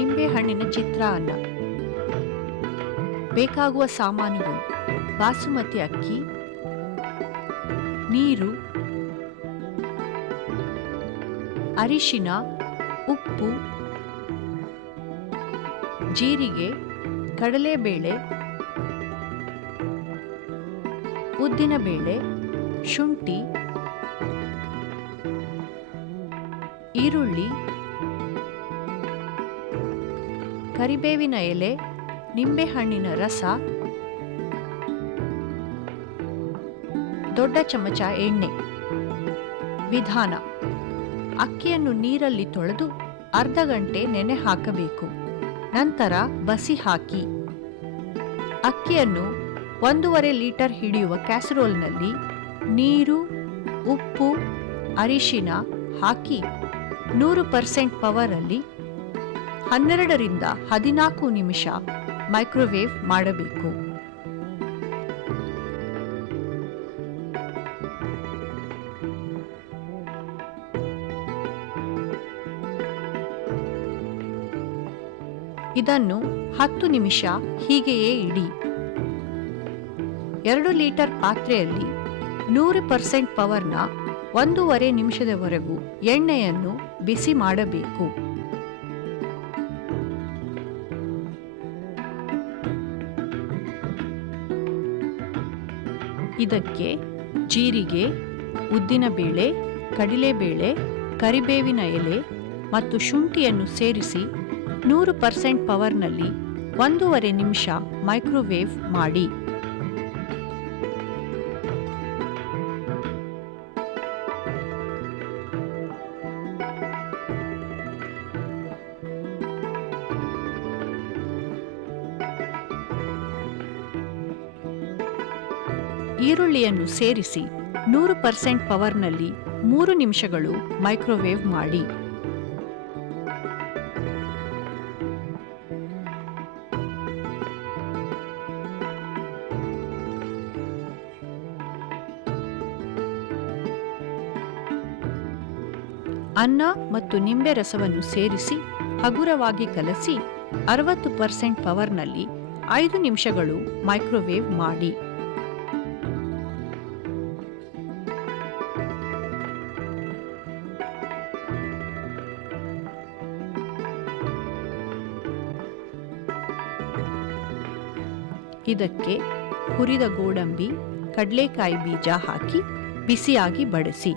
ನಿಂಬೆಹಣ್ಣಿನ ಚಿತ್ರಾನ್ನ. ಬೇಕಾಗುವ ಸಾಮಾನುಗಳು: ಬಾಸುಮತಿ ಅಕ್ಕಿ, ನೀರು, ಅರಿಶಿನ, ಉಪ್ಪು, ಜೀರಿಗೆ, ಕಡಲೆಬೇಳೆ, ಉದ್ದಿನಬೇಳೆ, ಶುಂಠಿ, ಈರುಳ್ಳಿ, ಕರಿಬೇವಿನ ಎಲೆ, ನಿಂಬೆಹಣ್ಣಿನ ರಸ, ದೊಡ್ಡ ಚಮಚ ಎಣ್ಣೆ. ವಿಧಾನ: ಅಕ್ಕಿಯನ್ನು ನೀರಲ್ಲಿ ತೊಳೆದು ಅರ್ಧ ಗಂಟೆ ನೆನೆ ಹಾಕಬೇಕು. ನಂತರ ಬಸಿ ಹಾಕಿ ಅಕ್ಕಿಯನ್ನು 1.5 ಲೀಟರ್ ಹಿಡಿಯುವ ಕ್ಯಾಸರೋಲ್ನಲ್ಲಿ ನೀರು, ಉಪ್ಪು, ಅರಿಶಿನ ಹಾಕಿ 100% ಪವರಲ್ಲಿ 12 ರಿಂದ 14 ನಿಮಿಷ ಮೈಕ್ರೋವೇವ್ ಮಾಡಬೇಕು. ಇದನ್ನು 10 ನಿಮಿಷ ಹೀಗೆಯೇ ಇಡಿ. 2 ಲೀಟರ್ ಪಾತ್ರೆಯಲ್ಲಿ 100% ಪವರ್ನ 1.5 ನಿಮಿಷದವರೆಗೂ ಎಣ್ಣೆಯನ್ನು ಬಿಸಿ ಮಾಡಬೇಕು. ಇದಕ್ಕೆ ಜೀರಿಗೆ, ಉದ್ದಿನಬೇಳೆ, ಕಡಲೆಬೇಳೆ, ಕರಿಬೇವಿನ ಎಲೆ ಮತ್ತು ಶುಂಠಿಯನ್ನು ಸೇರಿಸಿ 100% ಪವರ್ನಲ್ಲಿ 1.5 ನಿಮಿಷ ಮೈಕ್ರೋವೇವ್ ಮಾಡಿ. ಈರುಳ್ಳಿಯನ್ನು ಸೇರಿಸಿ 100% ಪವರ್ನಲ್ಲಿ 3 ನಿಮಿಷಗಳು ಮೈಕ್ರೋವೇವ್ ಮಾಡಿ. ಅನ್ನ ಮತ್ತು ನಿಂಬೆ ರಸವನ್ನು ಸೇರಿಸಿ ಹಗುರವಾಗಿ ಕಲಸಿ 60% ಪವರ್ನಲ್ಲಿ 5 ನಿಮಿಷಗಳು ಮೈಕ್ರೋವೇವ್ ಮಾಡಿ. ಇದಕ್ಕೆ ಹುರಿದ ಗೋಡಂಬಿ, ಕಡಲೆಕಾಯಿ ಬೀಜ ಹಾಕಿ ಬಿಸಿಯಾಗಿ ಬಡಿಸಿ.